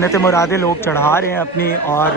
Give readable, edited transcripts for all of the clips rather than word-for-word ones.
मन्नत मुरादे लोग चढ़ा रहे हैं अपनी। और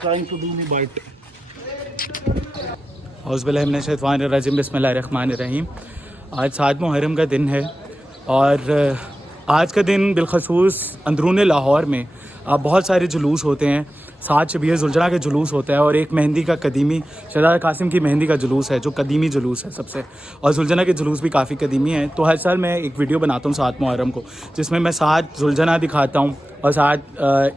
trying to do me bite. औज़ुबिल्लाहिमिनश्शैतानिर्रजीम बिस्मिल्लाहिर्रहमानिर्रहीम। आज 7 मुहर्रम का दिन है और आज का दिन बिलखसूस अंदरून लाहौर में बहुत सारे जुलूस होते हैं। 7 शबीह ज़ुलजना के जुलूस होता है और एक मेहंदी का कदीमी शहज़ादा कासिम की मेहंदी का जुलूस है जो कदीमी जुलूस है सबसे, और ज़ुलजना के जुलूस भी काफ़ी कदीमी हैं। तो हर साल मैं एक वीडियो बनाता हूँ 7 मुहर्रम को, जिसमें मैं 7 ज़ुलजना दिखाता हूँ और 7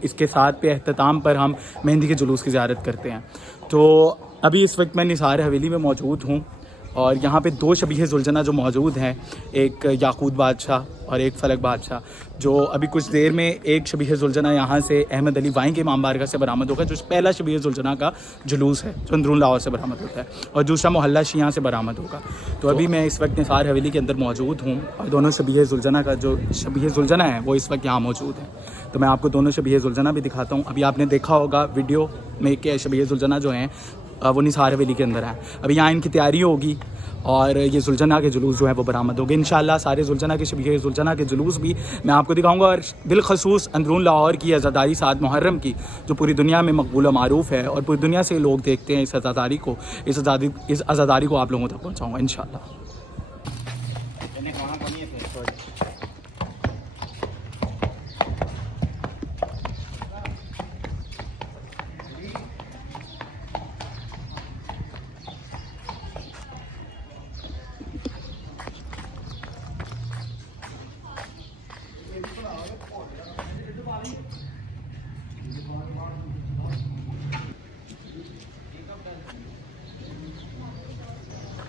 इसके 7 पे अख्ताम पर हम मेहंदी के जुलूस की ज़ियारत करते हैं। तो अभी इस वक्त मैं निसार हवेली में मौजूद हूँ और यहाँ पे 2 शबीह ज़ुलजना जो मौजूद हैं, एक याकूत बादशाह और एक फ़लक बादशाह, जो अभी कुछ देर में एक शबीह ज़ुलजना यहाँ से अहमद अली वाई के इमाम बारगाह से बरामद होगा, जो पहला शबीह ज़ुलजना का जुलूस है जो अंदरून लाहौर से बरामद होता है, और दूसरा मोहल्ला शिया से बरामद होगा। तो अभी मैं इस वक्त निसार हवेली के अंदर मौजूद हूँ और दोनों शबीह ज़ुलजना का जो शबीह ज़ुलजना है वो इस वक्त यहाँ मौजूद है। तो मैं आपको दोनों शबीह ज़ुलजना भी दिखाता हूँ। अभी आपने देखा होगा वीडियो में कि शबीह ज़ुलजना जो हैं वो निसार हवेली के अंदर है। अभी यहाँ इनकी तैयारी होगी और ये ज़ुलजना के जुलूस जो है वो बरामद होंगे इंशाअल्लाह। सारे ज़ुलजना के शबीह ज़ुलजना के जुलूस भी मैं आपको दिखाऊंगा और बिलखसूस अंदरून लाहौर की अज़ादारी 7 मुहर्रम की, जो पूरी दुनिया में मकबूल और मारूफ़ है और पूरी दुनिया से लोग देखते हैं इस अज़ादारी को, इस अज़ादारी को आप लोगों तक पहुँचाऊँगा इंशाअल्लाह।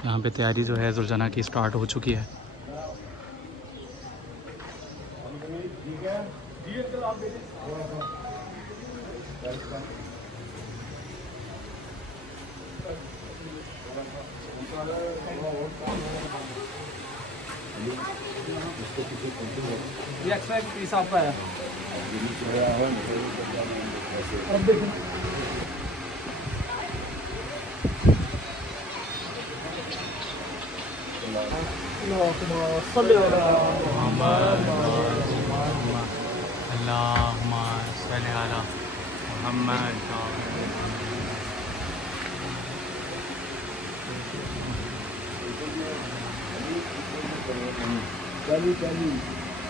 यहाँ पे तैयारी जो है ज़ुलजना की स्टार्ट हो चुकी है।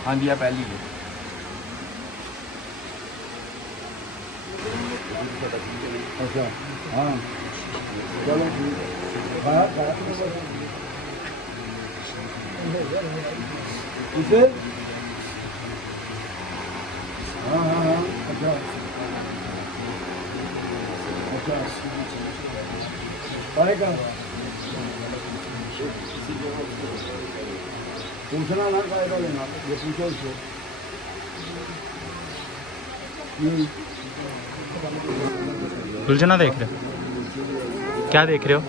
हाँ दिया पहली है। अच्छा हाँ चलो इसे हाँ हाँ हाँ अच्छा अच्छा आएगा पूछना ना कायदा लेना, ये पूछो इसको। ज़ुलजना देख रहे हो? क्या देख रहे हो?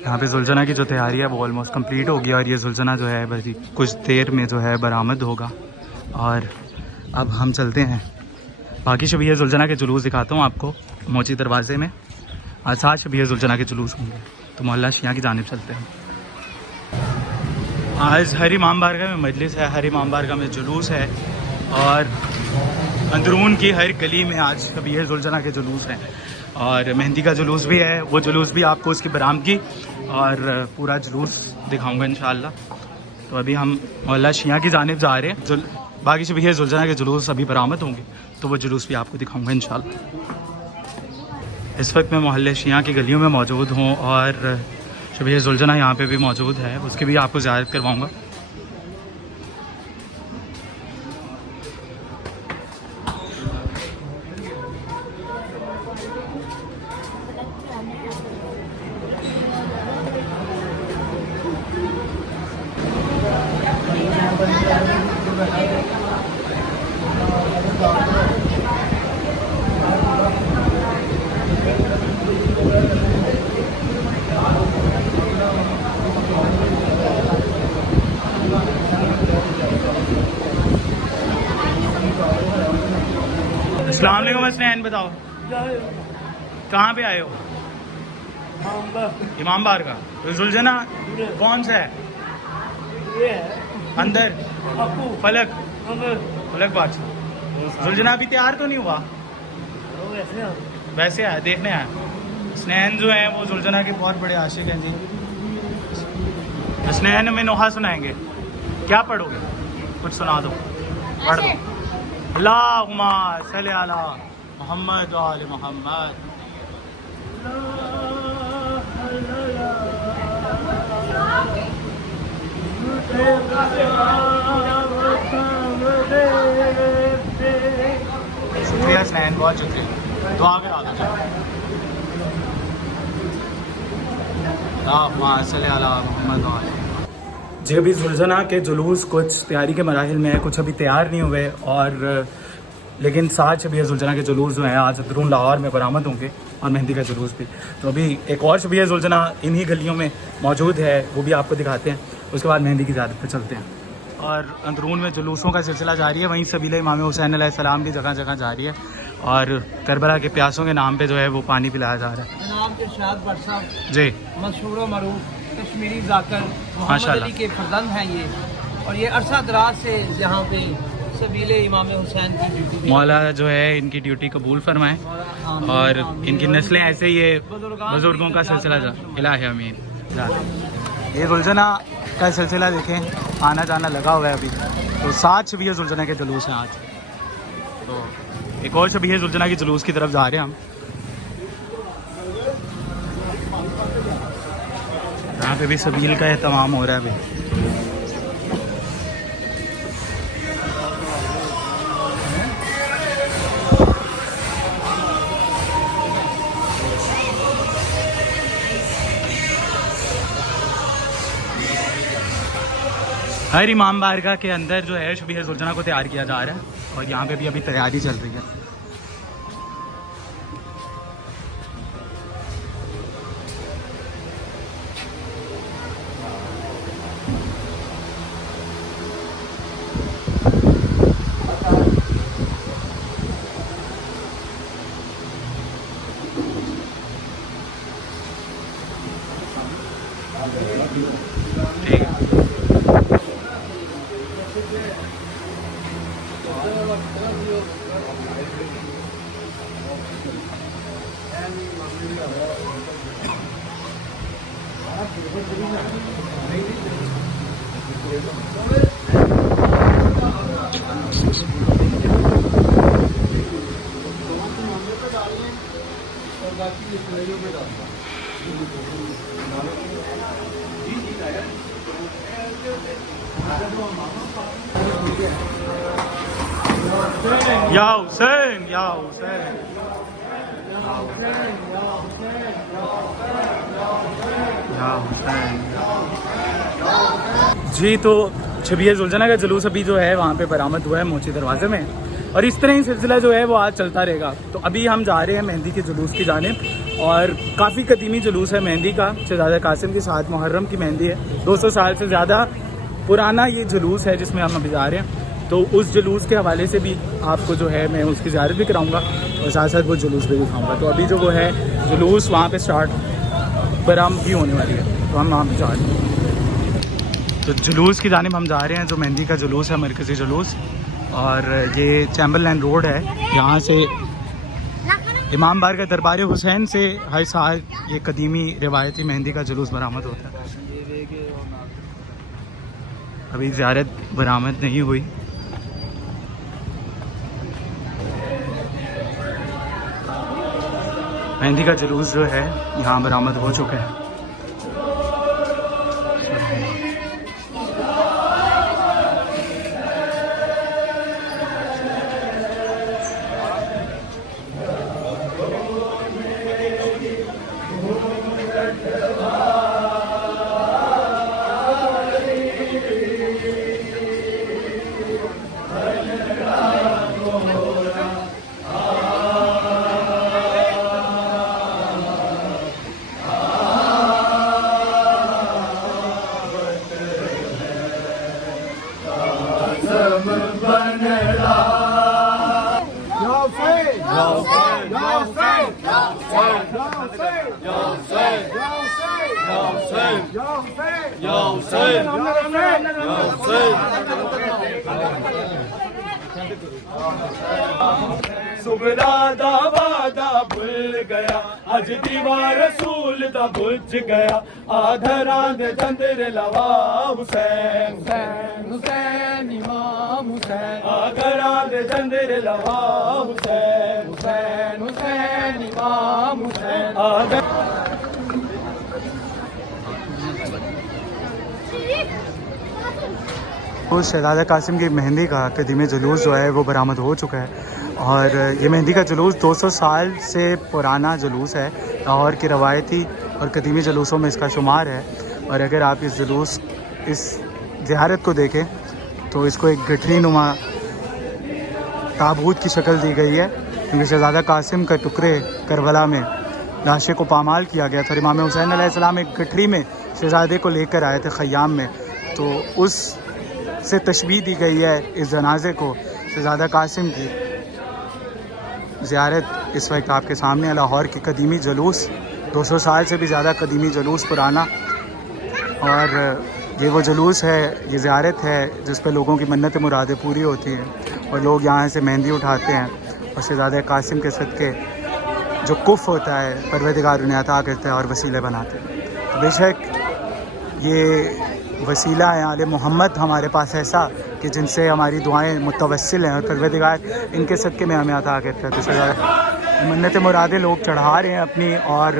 यहाँ पे ज़ुलजना की जो तैयारी है वो ऑलमोस्ट कंप्लीट हो गई और ये ज़ुलजना जो है बस कुछ देर में जो है बरामद होगा। और अब हम चलते हैं बाकी शबीह ज़ुलजना के जुलूस दिखाता हूँ आपको मोची दरवाज़े में। आज 7 शबीह ज़ुलजना के जुलूस होंगे, तो मोहल्ला शिया की जानिब चलते हैं। आज हर इमाम बारगाह में मजलिस है, हर इमाम बारगाह में जुलूस है और अंदरून की हर गली में आज शबीह ज़ुलजना के जुलूस हैं और मेहंदी का जुलूस भी है। वो जुलूस भी आपको उसकी बरामदगी और पूरा जुलूस दिखाऊंगा इंशाअल्लाह। तो अभी हम मोहल्ला शिया की जानिब जा रहे हैं। बाकी शबीह ज़ुलजना के जुलूस अभी बरामद होंगे तो वो जुलूस भी आपको दिखाऊंगा इंशाअल्लाह। इस वक्त मैं मोहल्ले शिया की गलियों में मौजूद हूँ और शबीह जुलझना यहाँ पे भी मौजूद है, उसकी भी आपको ज़ियारत करवाऊँगा। अस्सलाम वालेकुम हसनैन, बताओ कहाँ पे आए हो? इमाम बार का। तो जुलझना कौन सा है? अंदर फलक बादशाह। जुलझना अभी तैयार तो नहीं हुआ? वैसे आया, देखने आया। हसनैन जो है वो जुलझना के बहुत बड़े आशिक हैं जी। हसनैन में नोहा सुनाएंगे, क्या पढ़ोगे? कुछ सुना दो, पढ़ दो। अल्लाहुम्मा सल्ली अला मुहम्मद व आले मुहम्मद। शुक्रिया हसनैन, बहुत शुक्रिया। दुआ करा दो जी। अभी जुलझना के जुलूस कुछ तैयारी के मराहिल में है, कुछ अभी तैयार नहीं हुए और लेकिन साथ शबीह जुलझना के जुलूस जो हैं आज अंदरून लाहौर में बरामद होंगे और मेहंदी का जुलूस भी। तो अभी एक और शबीह जुलझना इन्हीं गलियों में मौजूद है, वो भी आपको दिखाते हैं। उसके बाद मेहंदी की ज़ियारत पे चलते हैं। और अंदरून में जुलूसों का सिलसिला जारी है, वहीं सबील इमाम हुसैन अलैहिस्सलाम भी जगह जगह जारी है और करबला के प्यासों के नाम पे जो है वो पानी पिलाया जा रहा है। जनाब के शाद भट्ट साहब जी, मशहूर व मरूफ कश्मीरी जाकर मोहम्मद माशाल्लाह अली के फर्जंद हैं ये, और ये अरसा दराज से यहाँ पे सबीले इमाम हुसैन की ड्यूटी मौला जो है इनकी ड्यूटी कबूल फरमाएं और इनकी नस्लें ऐसे ये बुज़ुर्गों का सिलसिला इलाही आमीन। ये जुलझना का सिलसिला देखें, आना जाना लगा हुआ है अभी। तो 7 शबीह जुलझना के जुलूस हैं आज। तो एक और शबीह जुलझना के जुलूस की तरफ जा रहे हैं हम। यहाँ पे भी सबील का एहतमाम हो रहा है अभी। हर इमाम बारगाह के अंदर जो है शबीह जुलझना को तैयार किया जा रहा है और यहाँ पे भी अभी तैयारी चल रही है। ठीक है। या हुसैन, या हुसैन, या हुसैन। जी, तो शबीह जुलझना का जुलूस अभी जो है वहाँ पे बरामद हुआ है मोची दरवाजे में और इस तरह ही सिलसिला जो है वो आज चलता रहेगा। तो अभी हम जा रहे हैं मेहंदी के जुलूस की जानिब और काफ़ी कदीमी जुलूस है मेहंदी का। शहजादा कासिम की 7 मुहर्रम की मेहंदी है, 200 साल से ज़्यादा पुराना ये जुलूस है जिसमें हम अभी जा रहे हैं। तो उस जुलूस के हवाले से भी आपको जो है मैं उसकी ज़ियारत भी कराऊंगा और साथ साथ वो जुलूस भी दिखाऊंगा। तो अभी जो वो है जुलूस वहाँ पे स्टार्ट बरामद भी होने वाली है, तो हम वहाँ पे जा रहे हैं। तो जुलूस की जानिब हम जा रहे हैं, जो मेहंदी का जुलूस है, मरकज़ी जुलूस। और ये चैम्बरलैंड रोड है, यहाँ से इमाम बारगाह दरबार हुसैन से हर साल ये कदीमी रिवायती मेहंदी का जुलूस बरामद होता है। अभी ज़ियारत बरामद नहीं हुई। मेहंदी का जुलूस जो है यहाँ बरामद हो चुका है। सुगरा दा वादा भुल गया अज दीवार रसूल दा बुझ गया आधरा दे चंद्र लवा हुसैन हुसैन हुसैन इमाम हुसैन आधरा दे चंद्र लवा हुसैन हुसैन हुसैन इमाम हुसैन उस शहजादा कासिम की मेहंदी का कदीमी जुलूस जो है वो बरामद हो चुका है। और ये मेहंदी का जुलूस 200 साल से पुराना जुलूस है। लाहौर की रवायती और कदीमी जुलूसों में इसका शुमार है। और अगर आप इस जुलूस इस ज़ियारत को देखें तो इसको एक गठरी नुमा ताबूत की शक्ल दी गई है, क्योंकि शहजादा कासिम का टुकड़े करबला में लाशे को पामाल किया गया था। इमाम हुसैन अलैहिस्सलाम एक गठरी में शहजादे को लेकर आए थे ख़याम में, तो उस से तशबीह दी गई है इस जनाजे को। शहजादा कासिम की ज़ियारत इस वक्त आपके सामने है। लाहौर की कदीमी जुलूस 200 साल से भी ज़्यादा कदीमी जुलूस पुराना, और ये वो जुलूस है, ये ज़ियारत है जिस पर लोगों की मन्नत मुरादें पूरी होती हैं और लोग यहाँ से मेहंदी उठाते हैं और शहजादा कासिम के सदक़े जो कुफ़ होता है परवरदिगार उन्हें अता करते हैं और वसीले बनाते हैं। तो बेशक ये वसीला है आले मोहम्मद हमारे पास ऐसा कि जिनसे हमारी दुआएं मुतवस्सिल हैं और परवरदिगार इनके सदक़े में हमें अता करता है। तो शहजादा मन्नत मुरादें लोग चढ़ा रहे हैं अपनी, और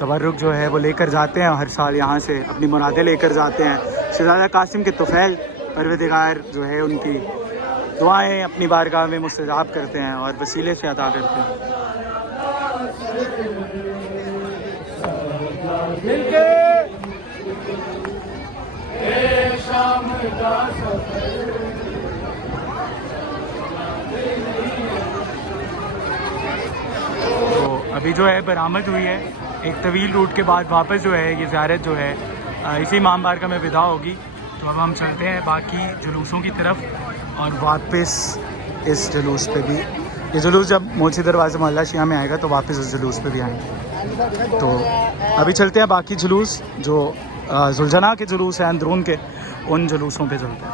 तबर्रुक जो है वो लेकर जाते हैं हर साल यहाँ से अपनी मुरादें लेकर जाते हैं। शहजादा कासिम के तुफ़ैल परवरदिगार जो है उनकी दुआएं अपनी बारगाह में मुस्तजाब करते हैं और वसीले से अता करते हैं। तो अभी जो है बरामद हुई है, एक तवील रूट के बाद वापस जो है ये ज़ियारत जो है इसी इमाम बारगाह में विदा होगी। तो अब हम चलते हैं बाकी जुलूसों की तरफ और वापस इस जुलूस पे भी, ये जुलूस जब मोची दरवाज़ा मोहल्ला शिया में आएगा तो वापस इस जुलूस पे भी आएंगे। तो अभी चलते हैं बाकी जुलूस जो जुलझना के जुलूस हैं अंदरून के, उन जुलूसों पे चलते हैं।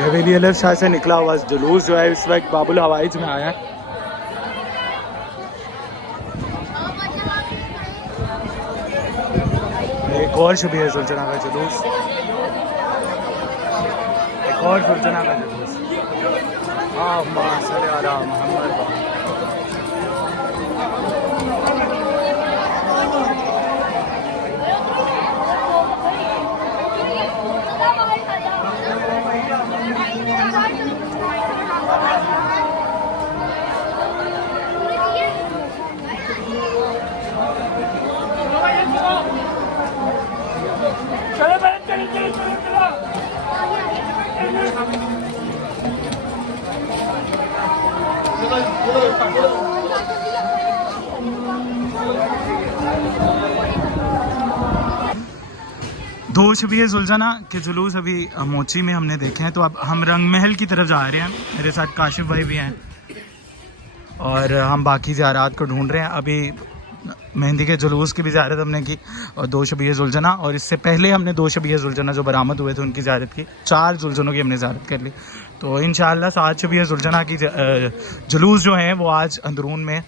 हवेली अलग शाह से निकला हुआ जुलूस जो है इस वक्त बाबुल हवाइज में आया है। एक और शबीह जुलझना का जुलूस, एक और जुलझना का जुलूस। दो शबीह जुलझना के जुलूस अभी मोची में हमने देखे हैं। तो अब हम रंग महल की तरफ जा रहे हैं, मेरे साथ काशिफ भाई भी हैं और हम बाकी ज़ियारात को ढूंढ रहे हैं। अभी मेहंदी के जुलूस की भी ज़ियारत हमने की और 2 शबीह ज़ुलजना, और इससे पहले हमने 2 शबीह ज़ुलजना जो बरामद हुए थे उनकी ज़ियारत की। 4 ज़ुलजनों की हमने ज़ियारत कर ली। तो इंशाअल्लाह 7 शबीह ज़ुलजना की जुलूस जो हैं वो आज अंदरून में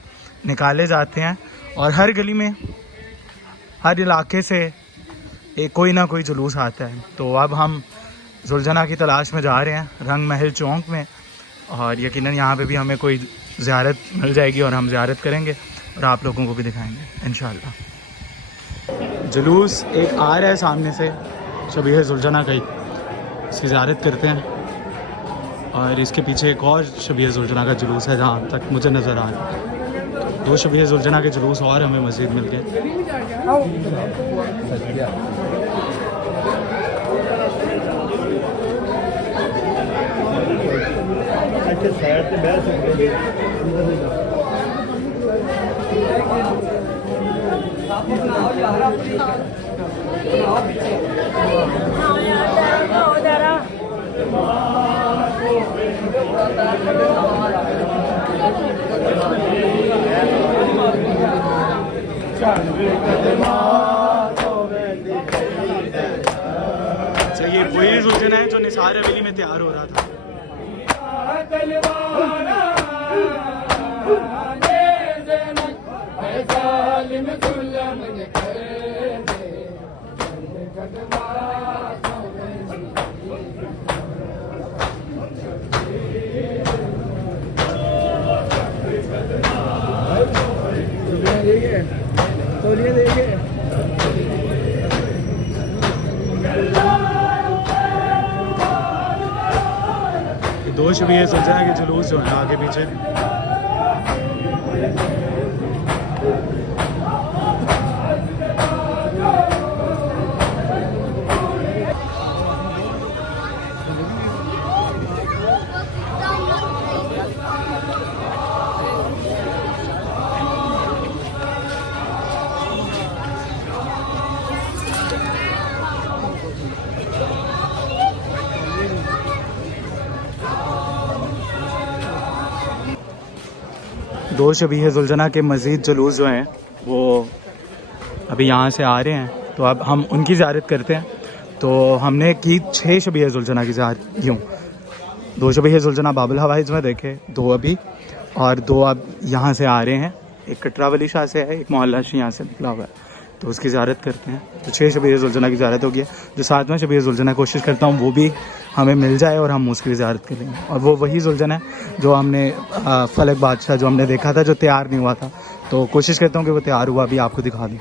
निकाले जाते हैं और हर गली में, हर इलाके से एक कोई ना कोई जुलूस आता है। तो अब हम ज़ुलजना की तलाश में जा रहे हैं रंग महल चौक में, और यकीनन यहाँ पे भी हमें कोई ज़ियारत मिल जाएगी और हम ज़ियारत करेंगे और आप लोगों को भी दिखाएंगे इंशाअल्लाह। जुलूस एक आ रहा है सामने से शबीह ज़ुलजना का ही, इसकी ज़ियारत करते हैं। और इसके पीछे एक और शबीह ज़ुलजना का जुलूस है जहाँ तक मुझे नज़र आ रहा है। 2 शबीह ज़ुलजना के जुलूस और हमें मज़ीद मिल गए। अच्छा, ये वही ज़ुलजना है जो निसार हवेली में तैयार हो रहा था। तौलिया देंगे। 2 शबीह ज़ुलजना के जुलूस जो है आगे पीछे। दो शबीह ज़ुलजना के मज़ीद जुलूस जो हैं वो अभी यहाँ से आ रहे हैं, तो अब हम उनकी ज़ियारत करते हैं। तो हमने की 6 शबीह ज़ुलजना की ज़ियारत, यूँ 2 शबीह ज़ुलजना बाबुल हवाइज में देखे, 2 अभी, और 2 अब यहाँ से आ रहे हैं। एक कटरा वली शाह से है, एक मोहल्ला से यहाँ से निकला हुआ है, तो उसकी ज़ियारत करते हैं। तो 6 शबीह ज़ुलजना की ज़ियारत हो गई है। जो 7वां शबीह ज़ुलजना कोशिश करता हूँ वो भी हमें मिल जाए और हम उसकी ज़ियारत करेंगे। और वो वही ज़ुलजना है जो हमने फलक बादशाह जो हमने देखा था, जो तैयार नहीं हुआ था, तो कोशिश करता हूँ कि वो तैयार हुआ भी आपको दिखा दूँ।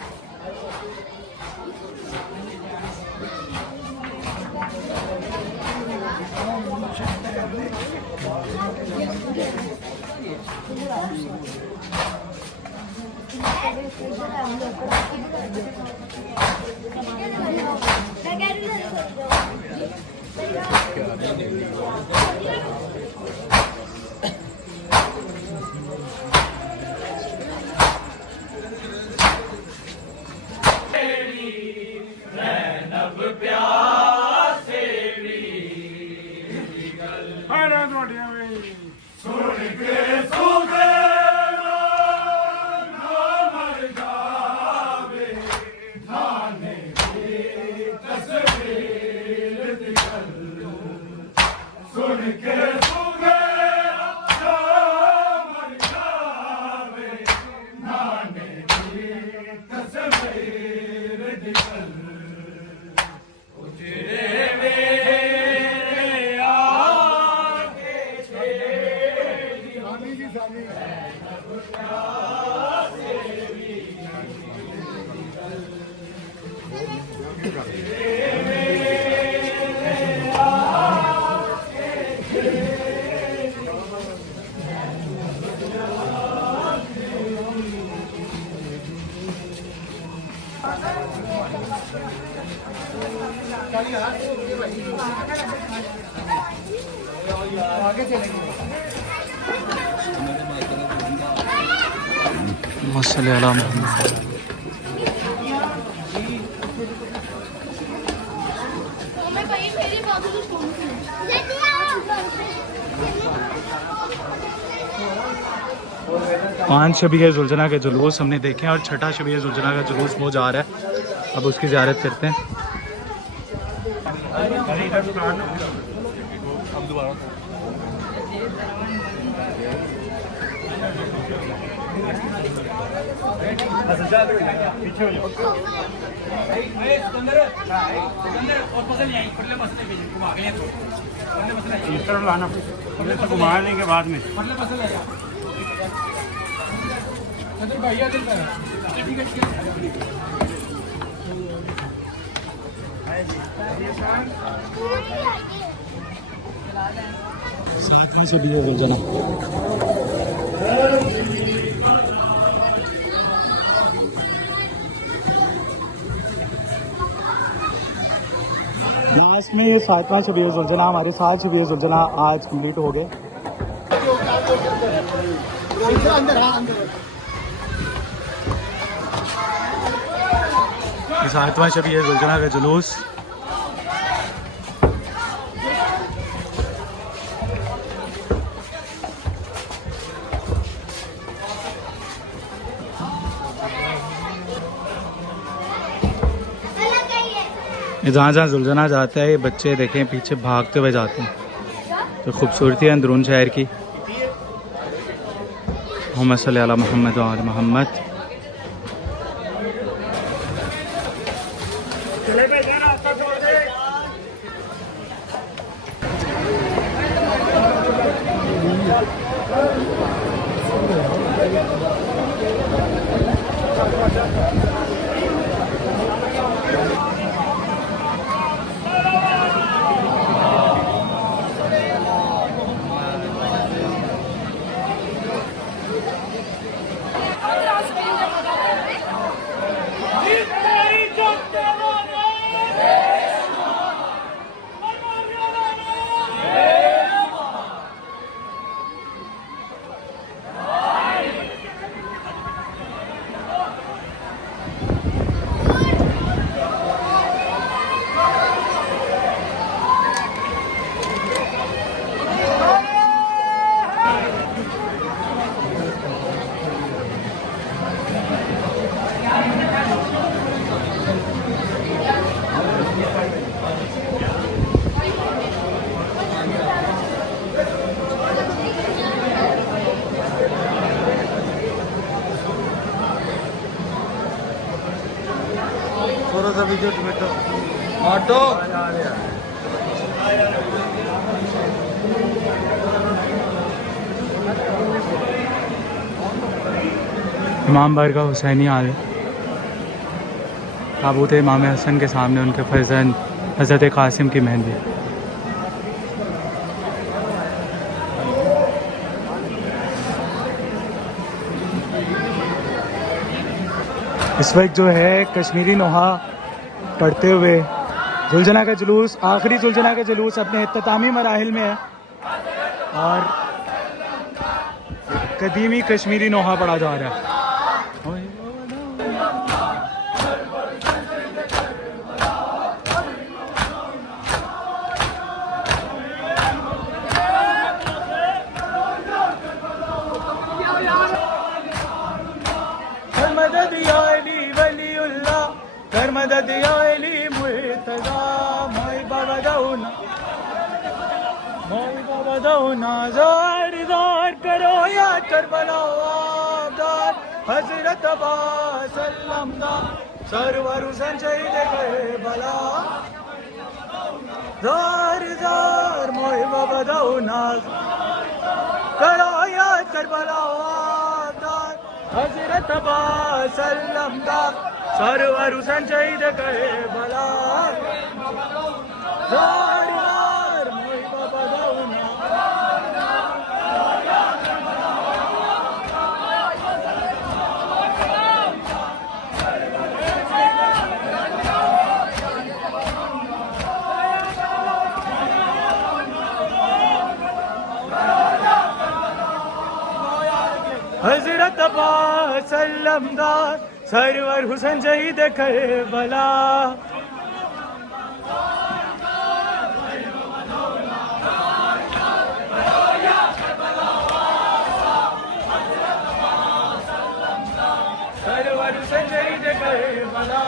मसले अला मोहम्मद। 5 शबीह जुलजना के जुलूस हमने देखे हैं और छठा शबीह जुलजना का जुलूस वो जा रहा है। अब उसकी ज़ियारत करते हैं। घुमा लेंगे बाद में। सातवीं शबीह जुलजना। लास्ट में ये 7वां शबीह जुलजना, हमारे 7 शबीह जुलजना आज कंप्लीट हो गए। ये 7वां शबीह जुलजना का जुलूस। जहाँ जहाँ जुलजना जाता है ये बच्चे देखें पीछे भागते हुए जाते हैं। तो खूबसूरती है अंदरून शहर की। मोहम्मद सल्लल्लाहु अलैहि मोहम्मद व आले मोहम्मद। थोड़ा सा वीडियो ऑटो इमाम बारगाह हुसैनी आले ताबूत इमाम हसन के सामने उनके फर्जंद हज़रत कासिम की मेहंदी। इस वक्त जो है कश्मीरी नोहा पढ़ते हुए जुलजना का जुलूस, आखिरी जुलजना का जुलूस अपने इख्तितामी मराहिल में है और कदीमी कश्मीरी नोहा पढ़ा जा रहा है। मदद या अली मुर्तज़ा मोई बाबा दौना ज़ार ज़ार करो या करबला आबदार हज़रत अब्बास सल्लम दा सरवर हुसैन शहीद करबला ज़ार ज़ार मोई बाबा दौना करो या करबला आबदार हज़रत अब्बास सल्लम दा सरवर हुसैन शहीद करबला ज़ार ज़ार मोई बाबा दौना। हज़रत अब्बास सल्लम दा सरवर हुसैन शहीद करबला घर से शहीद करबला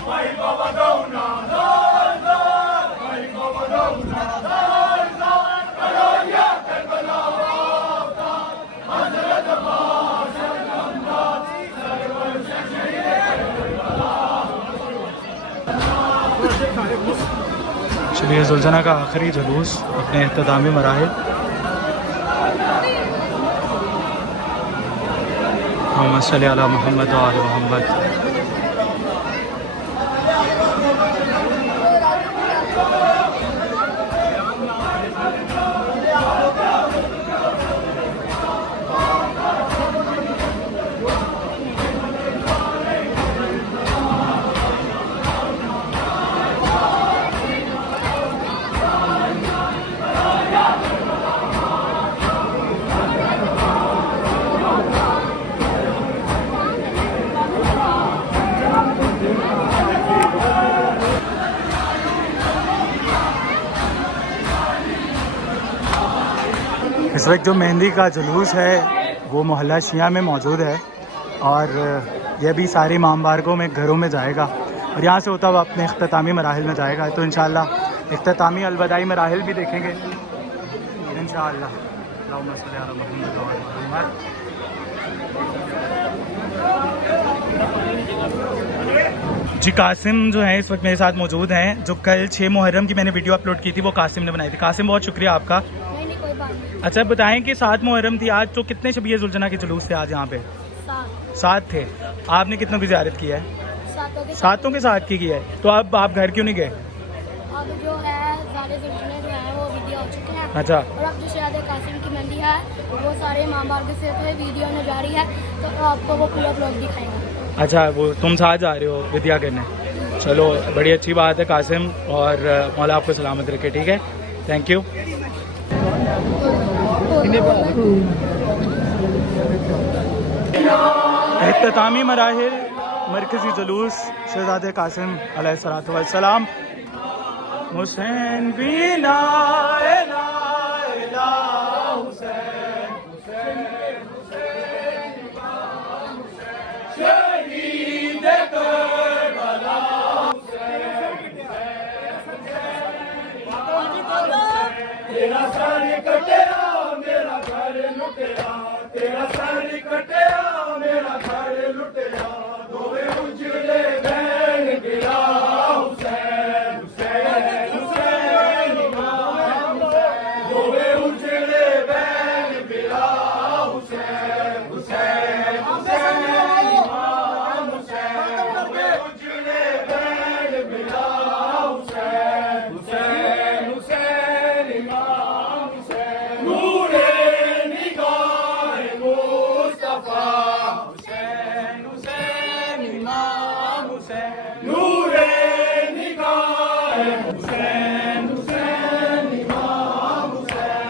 भाई बाबा गौना दार दार भाई बाबा गौना दार दार करो या करबला अवतार हजरत अब्बास अल्लाह सरवर से शहीद करबला। चलिए जुल्झना का आखिरी जुलूस अपने इख्तितामी मराहिल। मोहम्मद सल्लल्लाहु अला मोहम्मद व आले मोहम्मद। इस वक्त जो मेहंदी का जुलूस है वो मोहल्ला शिया में मौजूद है और यह भी सारी इमामबारगों में घरों में जाएगा और यहाँ से होता हुआ अपने इख्तितामी मराहिल में जाएगा। तो इंशाअल्लाह इख्तितामी अलविदाई मराहिल भी देखेंगे इंशाअल्लाह। अल्लाहुम्मा सल्ली अला मुहम्मद व आले मुहम्मद। जी कासिम जो है इस वक्त मेरे साथ मौजूद हैं, जो कल 6 मुहर्रम की मैंने वीडियो अपलोड की थी वो कासिम ने बनाई थी। कासिम बहुत शुक्रिया आपका। नहीं कोई बात नहीं। अच्छा बताएं कि 7 मुहर्रम थी आज, तो कितने शबीह जुल्झना के जुलूस थे आज यहाँ पे? 7 थे। आपने कितनों की ज़ियारत की है? 7 के साथ की है। तो अब आप घर क्यों नहीं गए? अब जो है सारे जुल्झने जो हैं वो वीडियो हो चुके हैं। अच्छा। और अब जो शहद कासिम की मेहंदी है वो सारे इमामबारग से तो वीडियो में जारी है, तो आपको वो पूरा ब्लॉग दिखाएंगे। अच्छा वो तुम साथ जा रहे हो विद्या करने? चलो बड़ी अच्छी बात है कासिम, और मौला आपको सलामत रखे। ठीक है, थैंक यू। इख्तितामी मराहिल मरकज़ी जुलूस शहज़ादे कासिम अलैहिस्सलातु वस्सलाम। हुसैन बिना इला इला हुसैन शहीद करबला तेरा सर कटिया मेरा घर लुटिया, तेरा सर कटिया मेरा घर लुटिया, दोवे उजड़े बहन गिरा हुसैन हुसैन हुसैन इमाम हुसैन, दोवे उजड़े बहन गिरा हुसैन हुसैन हुसैन इमाम हुसैन, दोवे उजड़े बहन गिरा हुसैन हुसैन हुसैन इमाम हुसैन, नूरे निगाह मुस्तफा हुसैन हुसैन इमाम हुसैन, नूरे निगाह हुसैन हुसैन इमाम हुसैन।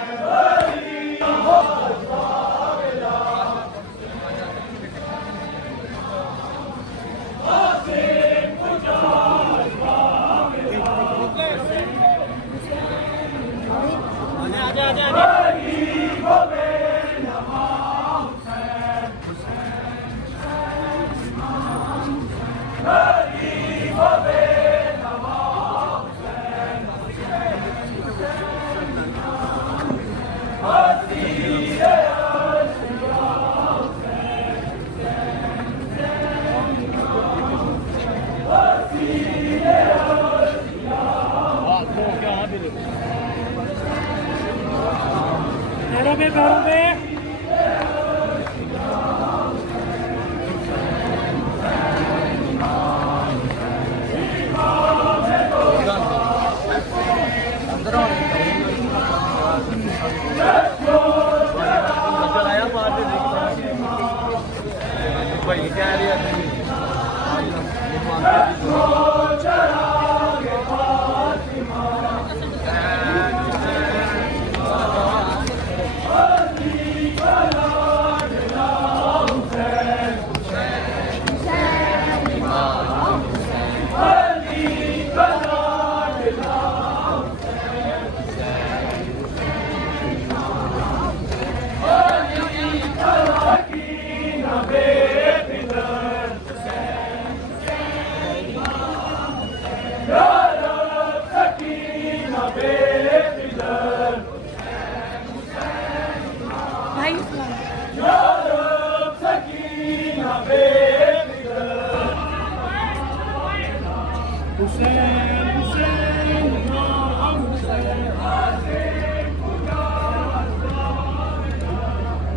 हुसैन हुसैन इमाम हुसैन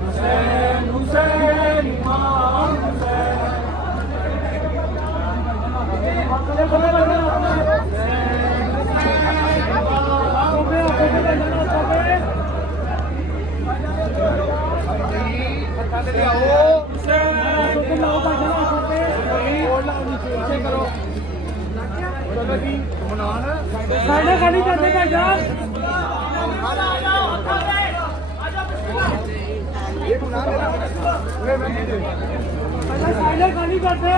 हुसैन हुसैन इमाम खाली करते भाईजान खाली करते